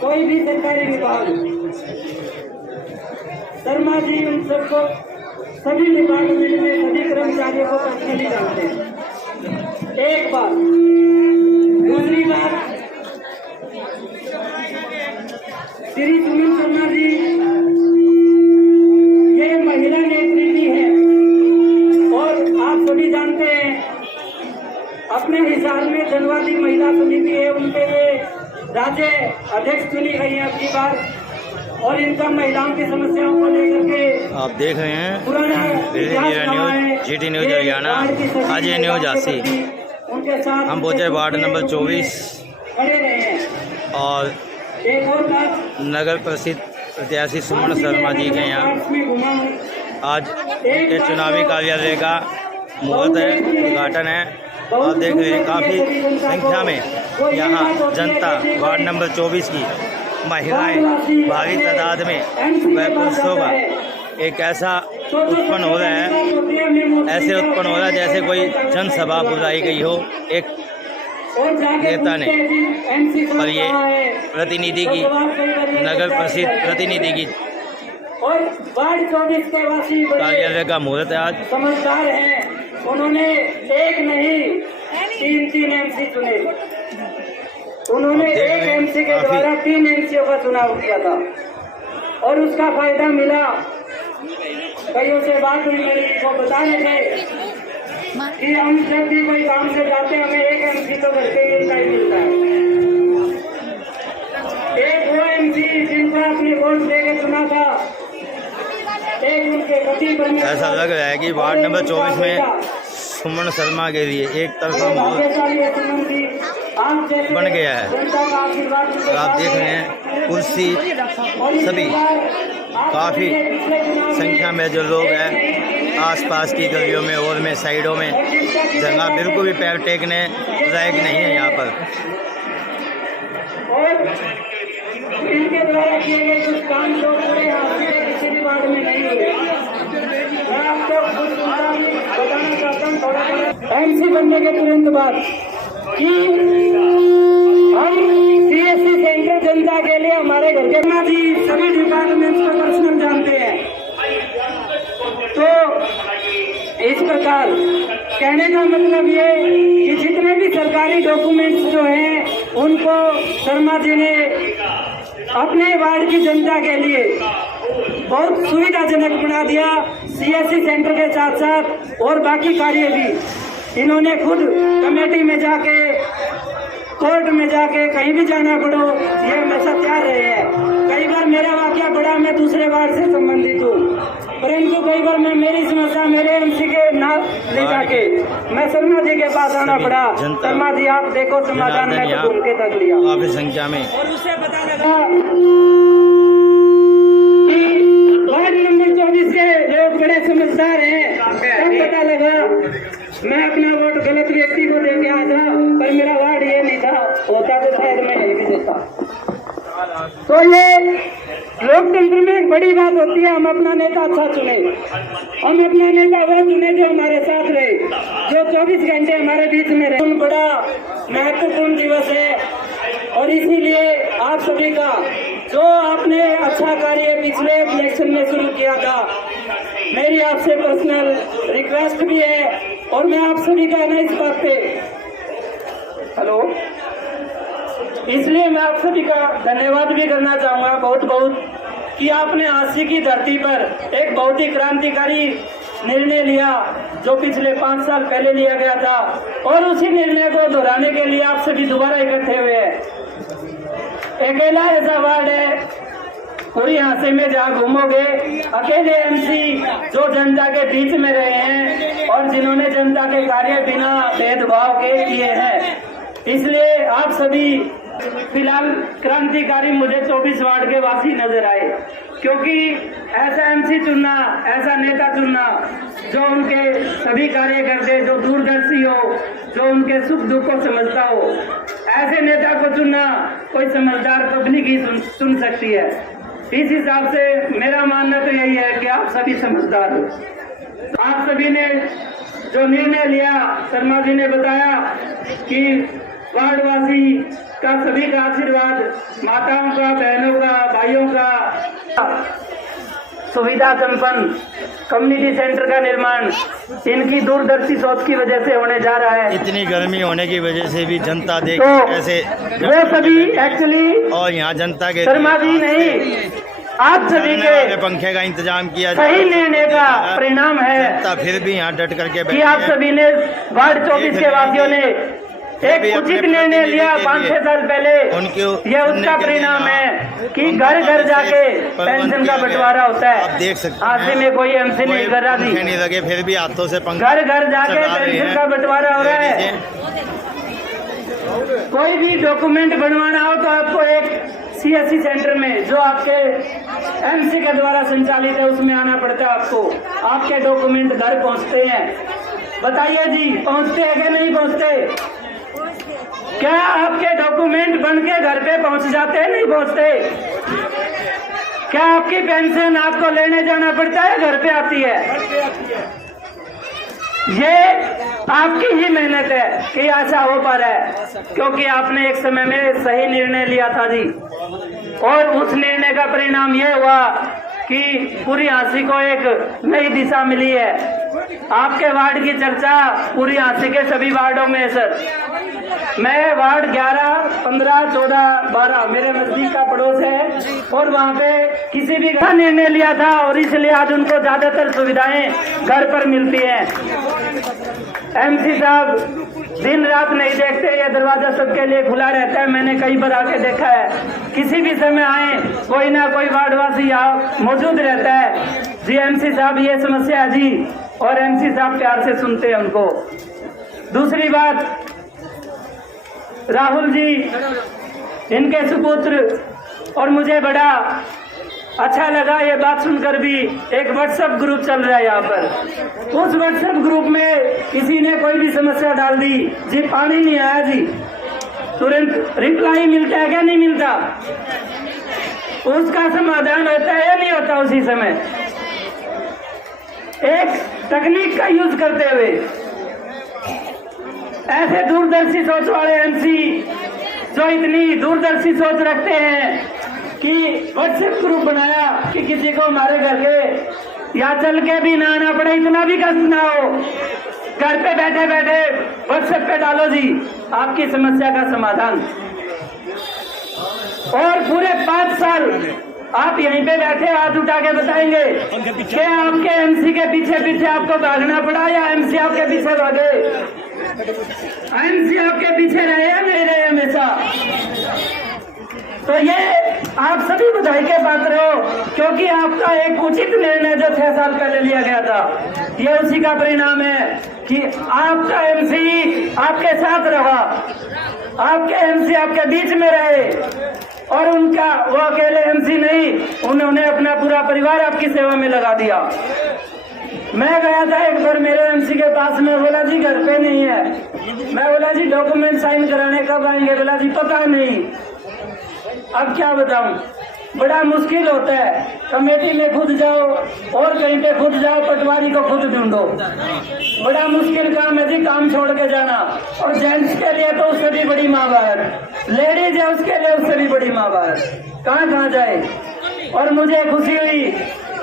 कोई भी सरकारी विभाग, शर्मा जी उन सबको सभी डिपार्टमेंट में सभी कर्मचारियों को पर्सनली जानते हैं। एक बात। दूसरी बात, श्री सुनील शर्मा जी ये महिला नेत्री भी है और आप सभी जानते हैं अपने हिसाब में जनवादी महिला समिति है, उनके ये राज्य अध्यक्ष चुनी गई है अगली बार, और इनका महिलाओं की समस्याओं को लेकर के आप देख रहे हैं न्यूज GT न्यूज हरियाणा आज ये न्यूज आसी। उनके साथ हम पहुंचे वार्ड नंबर 24 खड़े रहे हैं। और एक और बात, नगर प्रसिद्ध प्रत्याशी सुमन शर्मा जी के यहाँ आज उनके चुनावी कार्यालय का मुहूर्त है, उद्घाटन है। आप देख रहे हैं काफ़ी संख्या में यहाँ जनता वार्ड नंबर 24 की महिलाएं भारी तादाद में वह पुरुषों का एक ऐसा उत्पन्न हो रहा है, ऐसे उत्पन्न हो रहा है जैसे कोई जनसभा बुलाई गई हो एक नेता ने, और ये प्रतिनिधि की नगर प्रसिद्ध प्रतिनिधि की और वार्ड 24 के वासी कार्यालय का मुहूर्त है आज। समझदार हैं, उन्होंने एक नहीं 3 MC चुने। उन्होंने एक MC के द्वारा 3 MCओ का चुनाव किया था और उसका फायदा मिला। कईयों से बात हुई मेरी, वो बता रहे थे कि हम जब भी कोई काम से जाते हैं हमें एक MC तो घर के मिलता ही मिलता है। एक वो MC जिनको अपने वोट देके चुना था, एक उनके पति बने। ऐसा लग रहा है कि वार्ड नंबर 24 में सुमन शर्मा के लिए एक तरफा माहौल बन गया है। और आप देख रहे हैं कुर्सी सभी काफ़ी संख्या में जो लोग हैं आसपास की गलियों में और में साइडों में जगह बिल्कुल भी पैर टेकने लायक नहीं है यहाँ पर। इनके द्वारा किए गए कुछ काम जो पूरे किसी भी वार्ड में नहीं हुए। मैं आपको कुछ बताना चाहता हूँ थोड़ा MC बनने के तुरंत बाद कि हम CSC सेंटर जनता के लिए हमारे घर के जी सभी डिपार्टमेंट्स को पर्सनल जानते हैं। तो इस प्रकार कहने का मतलब ये कि जितने भी सरकारी डॉक्यूमेंट्स जो हैं उनको शर्मा जी ने अपने वार्ड की जनता के लिए बहुत सुविधाजनक बना दिया। CSC सेंटर के साथ साथ और बाकी कार्य भी इन्होंने खुद कमेटी में जाके, कोर्ट में जाके, कहीं भी जाना पड़ो ये हमेशा तैयार रहे हैं। कई बार मेरा वाकया बड़ा, मैं दूसरे वार्ड से संबंधित हूँ, परंतु कई बार मैं मेरी समस्या मेरे MC के नाम ले जाके मैं शर्मा जी के पास आना पड़ा। शर्मा जी आप देखो समाधान में तो घूम के तक लिया काफी संख्या में, और उससे पता लगा कि वार्ड नंबर 24 के लोग बड़े समझदार हैं। तब पता लगा मैं अपना वोट गलत व्यक्ति को दे के आया था, पर मेरा वार्ड ये नहीं था, होता तो शायद मैं यही भी देता। तो ये लोकतंत्र में एक बड़ी बात होती है, हम अपना नेता अच्छा चुने। हम अपना नेता वो चुने जो हमारे साथ रहे, जो 24 घंटे हमारे बीच में रहे। बड़ा महत्वपूर्ण दिवस है और इसीलिए आप सभी का जो आपने अच्छा कार्य पिछले इलेक्शन में शुरू किया था, मेरी आपसे पर्सनल रिक्वेस्ट भी है और मैं आप सभी का ना इस बात पे हेलो इसलिए मैं आप सभी का धन्यवाद भी करना चाहूंगा बहुत बहुत कि आपने आसी की धरती पर एक बहुत ही क्रांतिकारी निर्णय लिया जो पिछले 5 साल पहले लिया गया था, और उसी निर्णय को दोहराने के लिए आप सभी दोबारा इकट्ठे हुए हैं। अकेला ऐसा वार्ड है पूरी हादसे में जहाँ घूमोगे, अकेले MC जो जनता के बीच में रहे हैं और जिन्होंने जनता के कार्य बिना भेदभाव के किए हैं। इसलिए आप सभी फिलहाल क्रांतिकारी मुझे 24 वार्ड के वासी नजर आए, क्योंकि ऐसा MC चुनना, ऐसा नेता चुनना जो उनके सभी कार्य करते, जो दूरदर्शी हो, जो उनके सुख दुख को समझता हो, ऐसे नेता को चुनना कोई समझदार पब्लिक ही चुन सकती है। इस हिसाब से मेरा मानना तो यही है कि आप सभी समझदार हो। आप सभी ने जो निर्णय लिया, शर्मा जी ने बताया कि वार्डवासी का, सभी का आशीर्वाद, माताओं का, बहनों का, भाइयों का, सुविधा संपन्न कम्युनिटी सेंटर का निर्माण इनकी दूरदर्शी सोच की वजह से होने जा रहा है। इतनी गर्मी होने की वजह से भी जनता देख तो कैसे वो सभी एक्चुअली और यहाँ जनता के शर्मा जी नहीं, आप सभी चलने वाले के पंखे का इंतजाम किया सही निर्णय का परिणाम है जनता फिर भी यहाँ डट करके कि आप बैठी है। सभी ने वार्ड 24 के वासियों ने एक उचित निर्णय लिया 5-6 साल पहले। यह उसका परिणाम है कि घर घर जाके पेंशन का बंटवारा होता आप है। देख सकते आज से में कोई एमसी नहीं कर रहा पंखे थी, नहीं लगे फिर भी हाथों से पंखे घर घर जाके चला रहे पेंशन हैं। का बंटवारा हो रहा है। कोई भी डॉक्यूमेंट बनवाना हो तो आपको एक सीएससी सेंटर में जो आपके एमसी के द्वारा संचालित है उसमें आना पड़ता है। आपके डॉक्यूमेंट घर पहुंचते हैं। बताइए जी, पहुंचते हैं कि नहीं पहुंचते? क्या आपके डॉक्यूमेंट बन के घर पे पहुंच जाते हैं? नहीं पहुंचते। क्या आपकी पेंशन आपको लेने जाना पड़ता है? घर पे आती है। ये आपकी ही मेहनत है कि ऐसा हो पा रहा है, क्योंकि आपने एक समय में सही निर्णय लिया था जी, और उस निर्णय का परिणाम ये हुआ कि पूरी हाँसी को एक नई दिशा मिली है। आपके वार्ड की चर्चा पूरी हाँसी के सभी वार्डों में है सर। मैं वार्ड 11, 15, 14, 12 मेरे नजदीक का पड़ोस है, और वहाँ पे किसी भी का निर्णय लिया था, और इसलिए आज उनको ज्यादातर सुविधाएं घर पर मिलती हैं। एमसी साहब दिन रात नहीं देखते, ये दरवाजा सबके लिए खुला रहता है। मैंने कई बार आके देखा है, किसी भी समय आए कोई ना कोई वार्डवासी यहाँ मौजूद रहता है। जी एमसी साहब ये समस्या है जी, और एमसी साहब प्यार से सुनते हैं उनको। दूसरी बात, राहुल जी इनके सुपुत्र, और मुझे बड़ा अच्छा लगा ये बात सुनकर भी, एक व्हाट्सएप ग्रुप चल रहा है यहाँ पर। उस व्हाट्सएप ग्रुप में किसी ने कोई भी समस्या डाल दी, जी पानी नहीं आया जी, तुरंत रिप्लाई मिलता है क्या? नहीं मिलता। उसका समाधान होता है या नहीं होता उसी समय? एक तकनीक का यूज करते हुए ऐसे दूरदर्शी सोच वाले एमसी जो इतनी दूरदर्शी सोच रखते हैं कि व्हाट्सएप ग्रुप बनाया कि किसी को हमारे घर के या चल के भी ना आना पड़े, इतना भी कष्ट ना हो, घर पे बैठे बैठे व्हाट्सएप पे डालो जी आपकी समस्या का समाधान। और पूरे 5 साल आप यहीं पे बैठे हाथ उठा के बताएंगे कि आपके एमसी के पीछे पीछे आपको भागना पड़ा या एमसी आपके पीछे भागे? एमसी आपके पीछे रहे या नहीं रहे हमेशा? तो ये आप सभी बधाई के पात्र हो, क्योंकि आपका एक उचित निर्णय जो 6 साल पहले लिया गया था, ये उसी का परिणाम है कि आपका एमसी आपके साथ रहा, आपके एमसी आपके बीच में रहे, और उनका वो अकेले एमसी नहीं, उन्होंने अपना पूरा परिवार आपकी सेवा में लगा दिया। मैं गया था एक बार मेरे एमसी के पास में, बोला जी घर पे नहीं है। मैं बोला जी डॉक्यूमेंट साइन कराने कब आएंगे? बोला जी पता नहीं। अब क्या बताऊं, बड़ा मुश्किल होता है। कमेटी में खुद जाओ और कहीं पे खुद जाओ, पटवारी को खुद ढूंढो, बड़ा मुश्किल काम है जी, काम छोड़ के जाना। और जेंट्स के लिए तो उससे भी बड़ी माँ बात, लेडीज है उसके लिए उससे भी बड़ी माँ बात, कहाँ कहाँ जाए। और मुझे खुशी हुई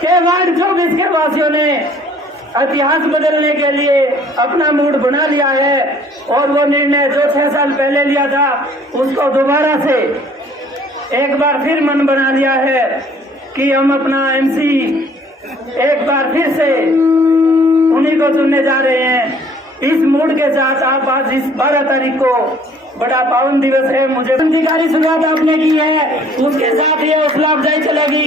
कि वार्ड 24 के वासियों ने इतिहास बदलने के लिए अपना मूड बना लिया है, और वो निर्णय जो 6 साल पहले लिया था उसको दोबारा से एक बार फिर मन बना लिया है कि हम अपना एमसी एक बार फिर से उन्हीं को चुनने जा रहे हैं। इस मूड के साथ आप आज इस 12 तारीख को बड़ा पावन दिवस है, मुझे क्रांतिकारी शुरुआत आपने की है, उसके साथ ये हौसला अफजाई चलेगी।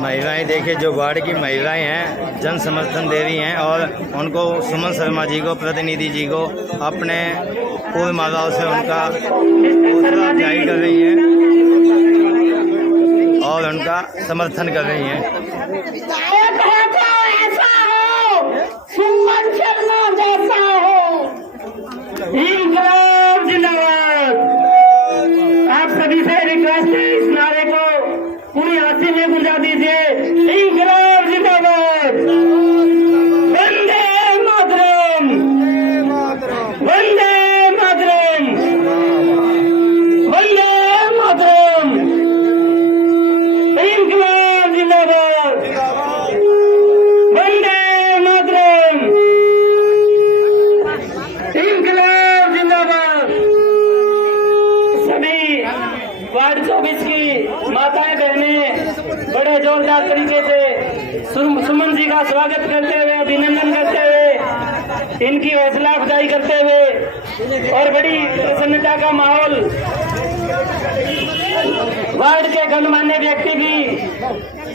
महिलाएं देखिए, जो वार्ड की महिलाएं हैं जन समर्थन दे रही हैं, और उनको सुमन शर्मा जी को, प्रतिनिधि जी को अपने फूल मालाओं से उनका हौसला अफजाई कर रही हैं और उनका समर्थन कर रही हैं। ऐसा हो, सुमन शर्मा जैसा हो, इंकलाब जिंदाबाद। आप सभी से रिक्वेस्ट है, इस नारे को पूरी हाँसी में गुंजा दीजिए, इंकलाब जिंदाबाद, वंदे मातरम, वंदे जोरदार तरीके से सुमन जी का स्वागत करते हुए, अभिनंदन करते हुए, इनकी हौसला अफजाई करते हुए और बड़ी प्रसन्नता का माहौल वार्ड के गणमान्य व्यक्ति भी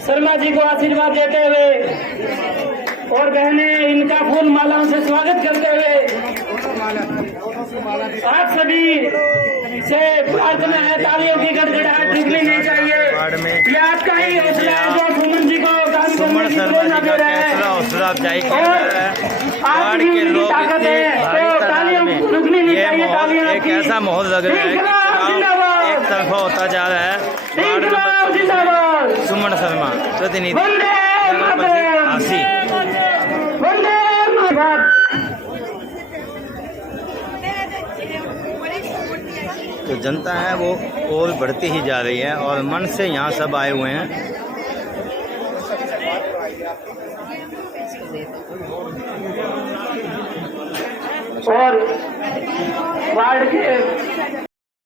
शर्मा जी को आशीर्वाद देते हुए और बहने इनका फूल मालाओं से स्वागत करते हुए आप सभी से प्रार्थना है, तालियों की गड़गड़ाहट रुकनी नहीं चाहिए। ये आपका ही हौसला है जो सुमन जी को काम करने की प्रेरणा दे रहा है हौसला अफजाई और आपकी उनकी ताकत है, तो तालियों रुकनी नहीं चाहिए। तालियां एक ऐसा माहौल लग रहा है कि चुनाव एक तरफा होता जा रहा है। सुमन शर्मा प्रतिनिधि आसी। तो जनता है वो और बढ़ती ही जा रही है और मन से यहाँ सब आए हुए हैं। और वार्ड के